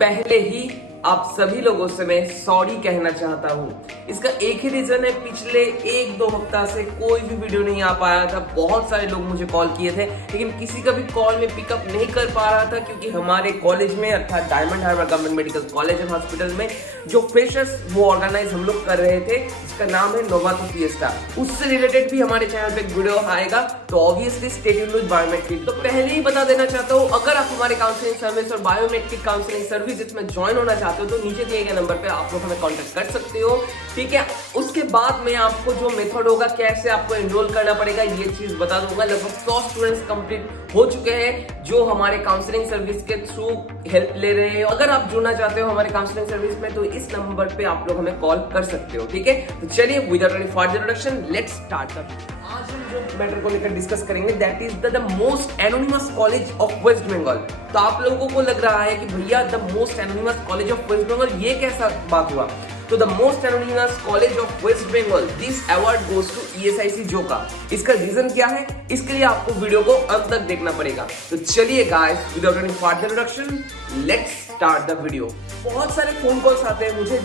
पहले ही आप सभी लोगों से मैं सॉरी कहना चाहता हूँ। इसका एक ही रीजन है, पिछले 1-2 हफ्ता से कोई भी वीडियो नहीं आ पाया था। बहुत सारे लोग मुझे कॉल किए थे, लेकिन किसी का भी कॉल में पिकअप नहीं कर पा रहा था, क्योंकि हमारे कॉलेज में अर्थात Diamond Harbour government medical college and hospital में जो फ्रेशर्स वो ऑर्गेनाइज हम लोग कर रहे थे, जिसका नाम है नोवातो फिएस्टा, उससे रिलेटेड भी हमारे चैनल पे एक वीडियो आएगा। तो obviously stay tuned with biometric. तो पहले ही बता देना चाहता हूँ, अगर आप हमारे काउंसलिंग सर्विस और बायोमेट्रिक काउंसलिंग सर्विस इसमें ज्वाइन होना चाहते हो तो नीचे दिए गए नंबर पे आप लोग हमें कांटेक्ट कर सकते हो, ठीक है। उसके बाद मैं आपको जो मेथड होगा, कैसे आपको एनरोल करना पड़ेगा, ये चीज बता दूंगा। लगभग 100 स्टूडेंट्स कंप्लीट हो चुके हैं जो हमारे काउंसलिंग सर्विस के थ्रू हेल्प ले रहे हैं। अगर आप जुड़ना चाहते हो हमारे काउंसलिंग सर्विस में तो इस नंबर पे आप लोग हमें कॉल कर सकते हो, ठीक है। तो चलिए without any further introduction let's start. आज हम जो मैटर को लेकर डिस्कस करेंगे that is the most anonymous college of West Bengal. तो आप लोगों को लग रहा है कि भैया the most anonymous college of West Bengal, ये कैसा बात हुआ? तो the most anonymous college of West Bengal, this award goes to ESIC Joka. इसका रीजन क्या है, इसके लिए आपको वीडियो को अंत तक देखना पड़ेगा। तो चलिए guys without any further introduction let's start the video. बहुत सारे फोन कॉल्स आते हैं मुझे,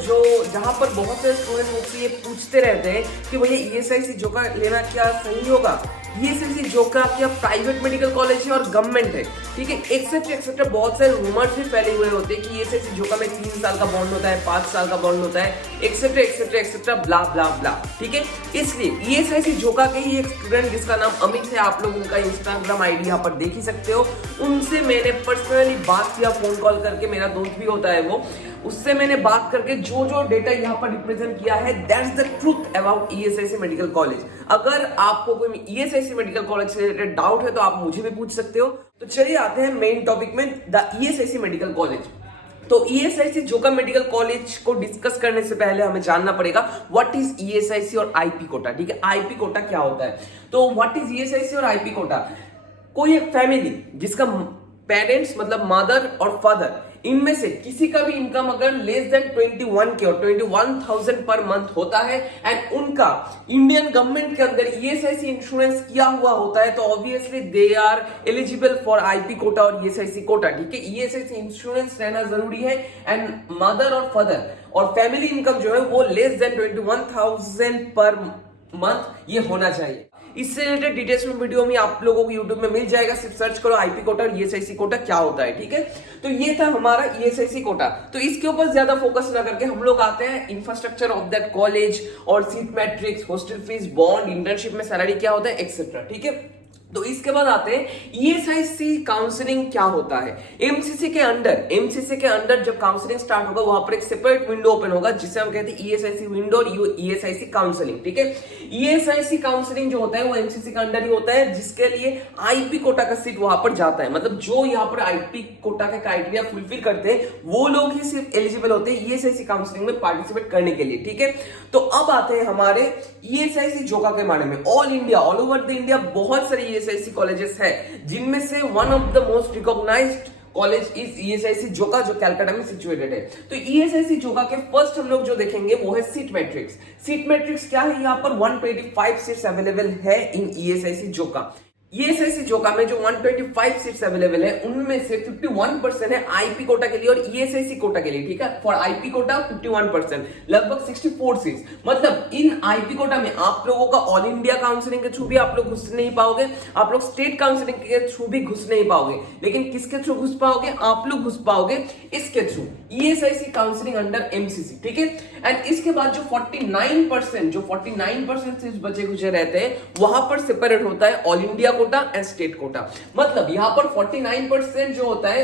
जहां पर बहुत सारे स्टूडेंट मुझसे ये पूछते रहते हैं कि भैया ESIC जोका लेना क्या सही होगा? ESIC जोका क्या प्राइवेट मेडिकल कॉलेज है और गवर्नमेंट है, ठीक है, एक्सेट्रा बहुत सारे रूमर्स भी फैले हुए होते हैं कि ESIC जोका में 3 साल का बॉन्ड होता है, 5 साल का बॉन्ड होता है, एक्सेट्रा ब्ला ब्ला ब्ला, ठीक है। इसलिए ESIC जोका के ही एक स्टूडेंट जिसका नाम अमित है, आप लोग उनका इंस्टाग्राम आईडी यहाँ पर देख ही सकते हो, उनसे मैंने पर्सनली बात किया फोन कॉल करके, मेरा दोस्त भी होता है वो, उससे मैंने बात करके जो डेटा यहाँ पर रिप्रेजेंट किया है that's the truth about ESIC medical college. अगर आपको कोई ESIC मेडिकल कॉलेज से रिलेटेड डाउट है तो आप मुझे भी पूछ सकते हो। तो चलिए आते हैं मेन टॉपिक में, द ESIC मेडिकल कॉलेज। तो ESIC जोका मेडिकल कॉलेज को डिस्कस करने से पहले हमें जानना पड़ेगा व्हाट इज ESIC और IP कोटा, ठीक है। IP कोटा क्या होता है? तो व्हाट इज ESIC और IP कोटा? कोई एक फैमिली जिसका पेरेंट्स मतलब मदर और फादर, इनमें से किसी का भी इनकम अगर लेस देन 21 के और 21,000 पर मंथ होता है एंड उनका इंडियन गवर्नमेंट के अंदर ESIC इंश्योरेंस किया हुआ होता है, तो obviously they are eligible for IP quota और ESIC कोटा, ठीक है। ESIC इंश्योरेंस रहना जरूरी है एंड मदर और फादर और फैमिली इनकम जो है वो लेस देन 21,000 पर मंथ ये होना चाहिए। इससे रिलेटेड डिटेल्स में वीडियो में आप लोगों को YouTube में मिल जाएगा, सिर्फ सर्च करो IP कोटा और ESIC कोटा क्या होता है, ठीक है। तो ये था हमारा ESIC कोटा। तो इसके ऊपर ज्यादा फोकस ना करके हम लोग आते हैं इंफ्रास्ट्रक्चर ऑफ दैट कॉलेज और seat matrix, hostel fees, bond, internship में सैलरी क्या होता है, एक्सेट्रा, ठीक है। तो इसके बाद आते हैं ESIC काउंसलिंग क्या होता है। MCC के अंडर जब काउंसलिंग स्टार्ट होगा वहां पर एक सेपरेट विंडो ओपन होगा जिसे हम कहते हैं ESIC विंडो और ESIC काउंसलिंग, ठीक है। ESIC काउंसलिंग जो होता है वो MCC के अंडर ही होता है, जिसके लिए IP कोटा का सीट वहां पर जाता है। मतलब जो यहाँ पर IP कोटा के क्राइटेरिया फुलफिल करते हैं वो लोग ही सिर्फ एलिजिबल होते हैं ESIC काउंसलिंग में पार्टिसिपेट करने के लिए, ठीक है। तो अब आते हैं हमारे ESIC जोका के बारे में। ऑल ओवर द इंडिया बहुत सारे ESIC कॉलेजेस है, जिनमें से one of the most recognised college is ESIC Joka, जो कलकत्ता में सिचुएटेड है। तो ESIC जोका के फर्स्ट हम लोग जो देखेंगे वो है सीट मैट्रिक्स। सीट मैट्रिक्स क्या है? यहाँ पर 125 सीट्स अवेलेबल है इन ESIC जोका। ESIC जोका में जो 125 सीट्स अवेलेबल है उनमें से 51% है IP कोटा के लिए और ESIC कोटा के लिए, ठीक है। फॉर IP कोटा 51%, लगभग 64 सीट्स। मतलब इन IP कोटा में आप लोगों का ऑल इंडिया काउंसलिंग के थ्रू भी आप लोग घुस नहीं पाओगे, आप लोग स्टेट काउंसलिंग के थ्रू भी घुस नहीं पाओगे, लेकिन किसके थ्रू घुस पाओगे? आप लोग घुस पाओगे इसके through, ESIC counselling under MCC, ठीक है। एंड इसके बाद जो 49% सीट्स बचे खुचे रहते हैं वहां पर सेपरेट होता है all India quota and state quota. मतलब यहां पर 49% जो होता है,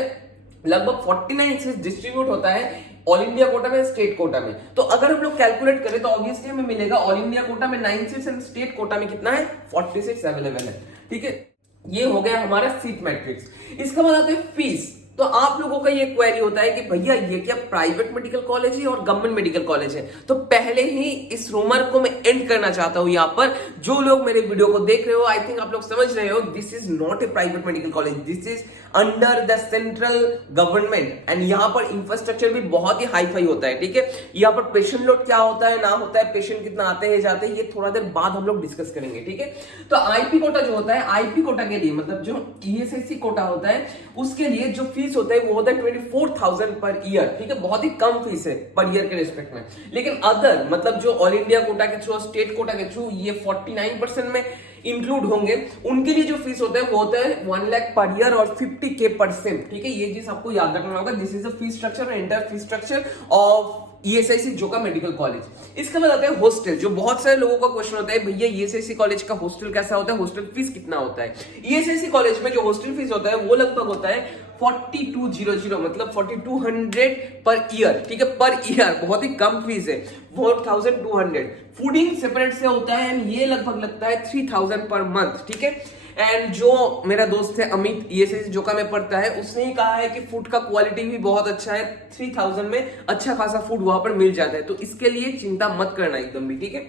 लगभग 49 सीट्स डिस्ट्रीब्यूट होता है ऑल इंडिया कोटा में, स्टेट कोटा में। तो अगर हम लोग कैलकुलेट करें तो ऑब्वियसली हमें मिलेगा ऑल इंडिया कोटा में 9 सीट्स एंड स्टेट कोटा में कितना है? 40 सीट्स अवेलेबल है, ठीक है। ये हो गया हमारा सीट मैट्रिक्स। इसके बाद आते हैं फीस। तो आप लोगों का ये क्वेरी होता है कि भैया ये क्या प्राइवेट मेडिकल कॉलेज है और गवर्नमेंट मेडिकल कॉलेज है? तो पहले ही इस रूमर को मैं एंड करना चाहता हूं। यहाँ पर जो लोग मेरे वीडियो को देख रहे हो, आई थिंक आप लोग समझ रहे हो, this is not a private medical college, this is under the central government and यहाँ पर इंफ्रास्ट्रक्चर भी बहुत ही हाई फाई होता है, ठीक है। यहाँ पर पेशेंट लोड क्या होता है, ना होता है, पेशेंट कितना आते हैं जाते हैं, ये थोड़ा देर बाद हम लोग डिस्कस करेंगे, ठीक है। तो IP कोटा जो होता है, IP कोटा के लिए मतलब जो ESIC कोटा होता है उसके लिए जो फी फीस होता है वो होता है 24,000 पर ईयर, ठीक है, बहुत ही कम फीस है पर ईयर के रिस्पेक्ट में। लेकिन अदर मतलब जो ऑल इंडिया कोटा के थ्रू, स्टेट कोटा के थ्रू ये 49% में इंक्लूड होंगे, उनके लिए जो फीस होता है वो होता है 1 लाख पर ईयर और 50K पर सेम, ठीक है। ये चीज आपको याद रखना होगा। This is the fees structure, entire fees structure of ESIC Joka medical college. इसके बाद आता है हॉस्टल, जो बहुत सारे लोगों का क्वेश्चन होता है, भैया ईएसआईसी कॉलेज का हॉस्टल कैसा होता है, हॉस्टल फीस कितना होता है। ईएसआईसी कॉलेज में जो हॉस्टल फीस होता है वो लगभग होता है 4200, मतलब 4200 पर ईयर, ठीक है, पर ईयर, बहुत ही कम फीस है, 4200। फूडिंग सेपरेट से होता है एंड ये लगभग लगता है 3000 पर मंथ, ठीक है। एंड जो मेरा दोस्त है अमित, ईएसआईसी जोका में पढ़ता है, उसने ही कहा है कि फूड का क्वालिटी भी बहुत अच्छा है, 3000 में अच्छा खासा फूड वहां पर मिल जाता है, तो इसके लिए चिंता मत करना एकदम भी, ठीक है।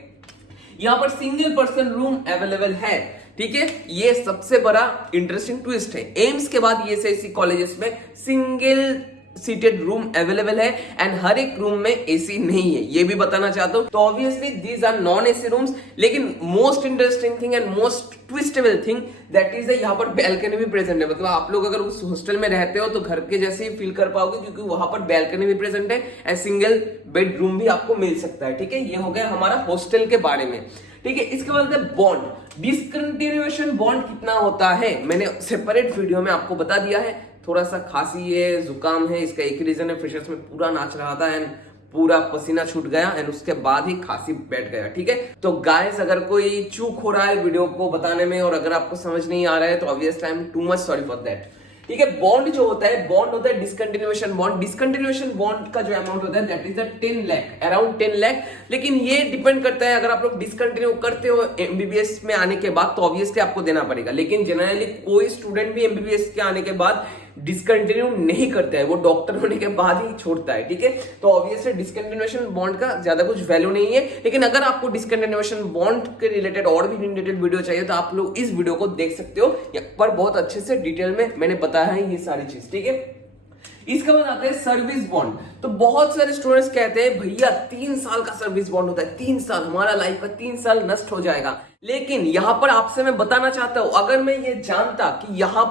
यहां पर सिंगल पर्सन रूम अवेलेबल है, ठीक है, ये सबसे बड़ा इंटरेस्टिंग ट्विस्ट है। एम्स के बाद ईएसआईसी कॉलेजेस में सिंगल सीटेड रूम अवेलेबल है एंड हर एक रूम में एसी नहीं है, ये भी बताना चाहता हूं। तो obviously these are non AC rooms, लेकिन most interesting thing and most twistable thing that is यहाँ पर बैल्कनी भी प्रेजेंट है। मतलब आप लोग अगर उस हॉस्टल में रहते हो तो घर के जैसे ही फील कर पाओगे, क्योंकि वहां पर बैल्कनी भी प्रेजेंट है एंड सिंगल बेडरूम भी आपको मिल सकता है, ठीक है। ये हो गया हमारा हॉस्टल के बारे में, ठीक है। इसके बाद बॉन्ड, डिसकंटिन्यूएशन बॉन्ड कितना होता है मैंने सेपरेट वीडियो में आपको बता दिया है। थोड़ा सा खांसी है, जुकाम है, इसका एक ही रीजन है, फ्रेशर्स में पूरा नाच रहा था एंड पूरा पसीना छूट गया एंड उसके बाद ही खांसी बैठ गया, ठीक है। तो गाइस अगर कोई चूक हो रहा है वीडियो को बताने में और अगर आपको समझ नहीं आ रहा है तो obviously I am too much sorry for that, ठीक है। बॉन्ड जो होता है, बॉन्ड होता है डिसकंटिन्यूएशन बॉन्ड। डिसकंटिन्यूएशन बॉन्ड का जो अमाउंट होता है that is 10 lakh, around 10 lakh. लेकिन ये डिपेंड करता है, अगर आप लोग डिसकंटिन्यू करते हो एमबीबीएस में आने के बाद तो ऑब्वियसली आपको देना पड़ेगा, लेकिन जनरली कोई स्टूडेंट भी एमबीबीएस के आने के बाद डिसकंटिन्यू नहीं करता है, वो डॉक्टर होने के बाद ही छोड़ता है, ठीक है। तो ऑब्वियसली डिसकंटिन्यूएशन बॉन्ड का ज्यादा कुछ वैल्यू नहीं है। लेकिन अगर आपको डिसकंटिन्यूएशन बॉन्ड के रिलेटेड और भी रिलेटेड वीडियो चाहिए तो आप लोग इस वीडियो को देख सकते हो, पर बहुत अच्छे से डिटेल में मैंने बताया है ये सारी चीज, ठीक है। इसके बाद आते हैं सर्विस बॉन्ड। तो बहुत सारे स्टूडेंट्स कहते हैं भैया 3 साल का सर्विस बॉन्ड होता है, 3 साल, हमारा लाइफ का 3 साल नष्ट हो जाएगा। लेकिन यहां पर आपसे मैं बताना चाहता हूं, अगर मैं ये जानता कि यहां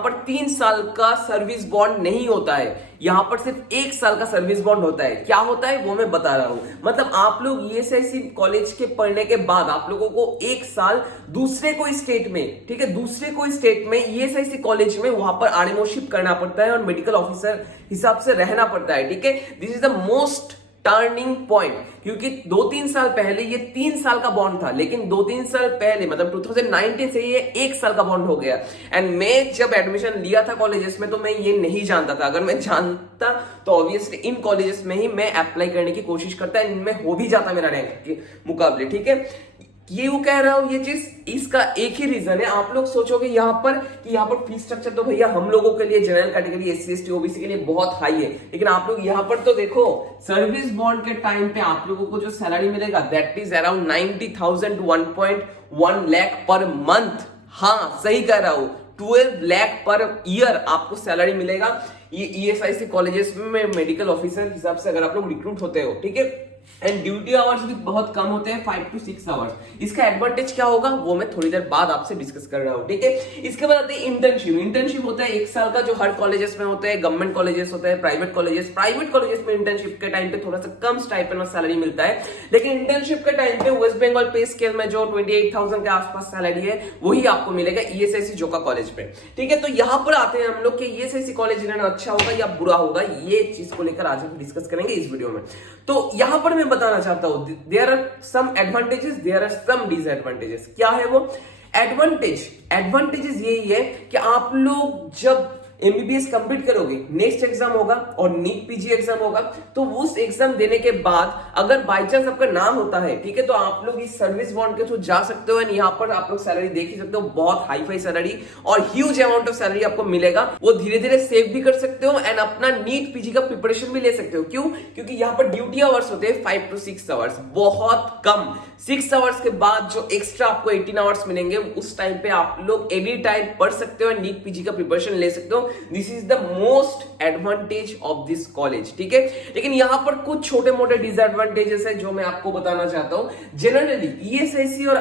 पर 3 साल का सर्विस बॉन्ड नहीं होता है, यहां पर सिर्फ 1 साल का सर्विस बॉन्ड होता है, क्या होता है वो मैं बता रहा हूं। मतलब आप लोग ईएसआईसी कॉलेज के पढ़ने के बाद आप लोगों को 1 साल दूसरे कोई स्टेट में, ठीक है, दूसरे कोई स्टेट में ईएसआईसी कॉलेज में वहां पर आरएमओशिप करना पड़ता है और मेडिकल ऑफिसर हिसाब से रहना पड़ता है, ठीक है। This is the most turning point, क्योंकि 2-3 साल पहले ये 3 साल का बॉन्ड था, लेकिन 2-3 साल पहले मतलब 2019 से ये 1 साल का बॉन्ड हो गया। एंड मैं जब एडमिशन लिया था कॉलेजेस में तो मैं ये नहीं जानता था। अगर मैं जानता तो ऑब्वियसली इन कॉलेजेस में ही मैं अप्लाई करने की कोशिश करता, इनमें हो भी जाता मेरा रैंक के मुकाबले, ठीक है। ये वो कह रहा हूं ये चीज, इसका एक ही रीजन है। आप लोग सोचोगे यहाँ पर फीस स्ट्रक्चर तो भैया हम लोगों के लिए, general category, SC ST OBC के लिए बहुत हाई है, लेकिन आप लोग यहाँ पर तो देखो सर्विस बॉन्ड के टाइम पे आप लोगों को जो सैलरी मिलेगा that is around 90,000 to 1.1 lakh per month. हाँ सही कह रहा हूं, 12 लाख पर ईयर आपको सैलरी मिलेगा। ये ईएसआईसी कॉलेजेस में मेडिकल ऑफिसर हिसाब से अगर आप लोग रिक्रूट होते हो, ठीक है। एंड ड्यूटी आवर्स भी बहुत कम होते हैं, 5 to 6 आवर्स। इसका एडवांटेज क्या होगा वो मैं थोड़ी देर बाद आपसे डिस्कस कर रहा हूं, ठीक है। इसके बाद आते हैं इंटर्नशिप। इंटर्नशिप होता है 1 साल का, जो हर कॉलेजेस में होता है, गवर्नमेंट कॉलेजेस होता है, प्राइवेट कॉलेजेस में इंटर्नशिप के टाइम पे थोड़ा सा कम स्टाइपेंड और सैलरी मिलता है। लेकिन इंटर्नशिप के टाइम पे वेस्ट बंगाल पे स्केल में जो 28,000 के आसपास सैलरी है वही आपको मिलेगा ईएसआईसी जोका कॉलेज पे, ठीक है। तो यहाँ पर आते हैं हम लोग कि ईएसआईसी कॉलेज अच्छा होगा या बुरा होगा, ये चीज को लेकर आज हम डिस्कस करेंगे इस वीडियो में। तो यहाँ पर मैं बताना चाहता हूं there are some advantages, there are some disadvantages. क्या है वो एडवांटेजेस? यही है कि आप लोग जब एमबीबीएस कंप्लीट करोगे, नेक्स्ट एग्जाम होगा और नीट पीजी एग्जाम होगा, तो उस एग्जाम देने के बाद अगर बाय चांस आपका नाम होता है, ठीक है, तो आप लोग इस सर्विस बॉन्ड के थ्रू जा सकते हो एंड यहाँ पर आप लोग सैलरी देख ही सकते हो, बहुत हाई फाई सैलरी और ह्यूज अमाउंट ऑफ सैलरी आपको मिलेगा। वो धीरे धीरे सेव भी कर सकते हो एंड अपना नीट पीजी का प्रिपरेशन भी ले सकते हो। क्यों? क्योंकि यहाँ पर ड्यूटी आवर्स होते हैं 5 to 6 आवर्स, बहुत कम। 6 आवर्स के बाद जो एक्स्ट्रा आपको 18 आवर्स मिलेंगे उस टाइम पे आप लोग एनी टाइम पढ़ सकते हो एंड नीट पीजी का प्रिपरेशन ले सकते हो। This is the most advantage of this college, ठीक है। लेकिन यहां पर कुछ छोटे मोटे डिसएडवांटेजेस है जो मैं आपको बताना चाहता हूं। जनरली ईएसआईसी और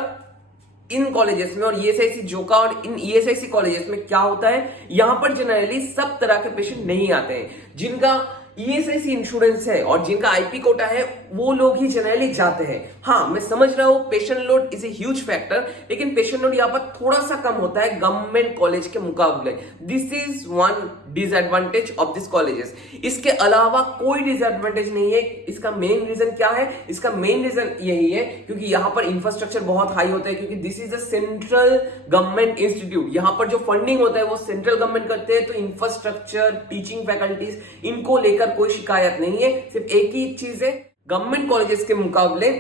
इन कॉलेजेस में और ईएसआईसी जोका और इन ईएसआईसी कॉलेजेस में क्या होता है, यहां पर जनरली सब तरह के पेशेंट नहीं आते हैं। जिनका ईएसआईसी इंश्योरेंस है और जिनका आईपी कोटा है वो लोग ही जनरली जाते हैं। हाँ, मैं समझ रहा हूं patient load is a huge factor, लेकिन पेशेंट लोड यहाँ पर थोड़ा सा कम होता है गवर्नमेंट कॉलेज के मुकाबले। This is one disadvantage of this colleges. इसके अलावा कोई डिसएडवांटेज नहीं है। इसका मेन रीजन क्या है? इसका मेन रीजन यही है क्योंकि यहाँ पर इंफ्रास्ट्रक्चर बहुत हाई होता है, क्योंकि this is a central government institute. यहाँ पर जो फंडिंग होता है वो सेंट्रल गवर्नमेंट करते हैं, तो इंफ्रास्ट्रक्चर, टीचिंग फैकल्टीज, इनको लेकर कोई शिकायत नहीं है। सिर्फ एक ही चीज है, गवर्नमेंट कॉलेजेस के मुकाबले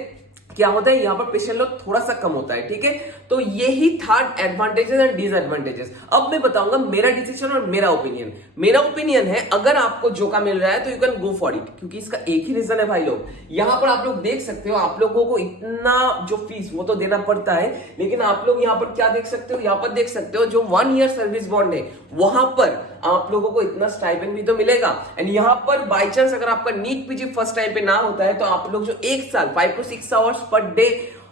क्या होता है, यहां पर पेशेंट लोड थोड़ा सा कम होता है। ठीक है, तो यही था एडवांटेजेस एंड डिसएडवांटेजेस। अब मैं बताऊंगा मेरा डिसीजन और मेरा ओपिनियन। मेरा ओपिनियन है, अगर आपको जोका मिल रहा है तो you can go for it, क्योंकि इसका एक ही रीजन है भाई लोग। यहां पर आप लोग देख सकते हो, आप लोगों को इतना जो फीस वो तो देना पड़ता है, लेकिन आप लोग यहां पर क्या देख सकते हो, यहां पर देख सकते हो जो 1 ईयर सर्विस बॉन्ड है वहां पर आप लोगों को इतना स्टाइपेंड भी तो मिलेगा। एंड यहां पर बाई चांस अगर आपका नीट पीजी फर्स्ट टाइम पे ना होता है तो आप लोग जो 1 साल 5 to 6 आवर्स पर डे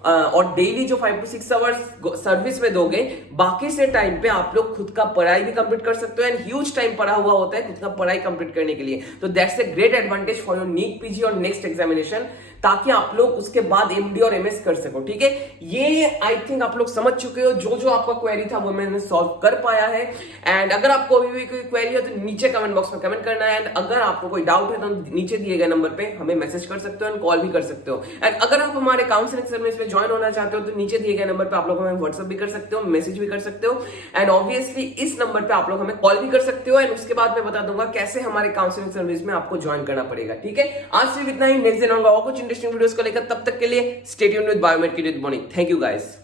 और डेली जो 5 to 6 आवर्स सर्विस में दोगे, बाकी से टाइम पे आप लोग खुद का पढ़ाई भी कंप्लीट कर सकते हो। एंड ह्यूज टाइम पड़ा हुआ होता है खुद का पढ़ाई कंप्लीट करने के लिए। तो that's a great advantage for your NEET PG और नेक्स्ट एग्जामिनेशन, ताकि आप लोग उसके बाद एमडी और एमएस कर सको। ठीक है, ये आई थिंक आप लोग समझ चुके हो। जो जो आपका क्वेरी था वो मैंने सॉल्व कर पाया है। एंड अगर आपको अभी भी कोई क्वेरी है तो नीचे कमेंट बॉक्स में कमेंट करना है। एंड अगर आपको कोई डाउट है तो नीचे दिए गए नंबर पे हमें मैसेज कर सकते हो एंड कॉल भी कर सकते हो। एंड अगर आप हमारे काउंसलिंग सर्विस में ज्वाइन होना चाहते हो तो नीचे दिए गए नंबर पे आप लोग हमें व्हाट्सएप भी कर सकते हो, मैसेज भी कर सकते हो। एंड ऑब्वियसली इस नंबर पे आप लोग हमें कॉल भी कर सकते हो। एंड उसके बाद मैं बता दूंगा कैसे हमारे काउंसलिंग सर्विस में आपको ज्वाइन करना पड़ेगा। ठीक है, आज सिर्फ इतना ही। नेक्स्ट दिन आऊंगा और कुछ इंटरेस्टिंग वीडियोस को लेकर। तब तक के लिए स्टे ट्यून्ड विद बायोमेड की मॉर्निंग। Thank you guys.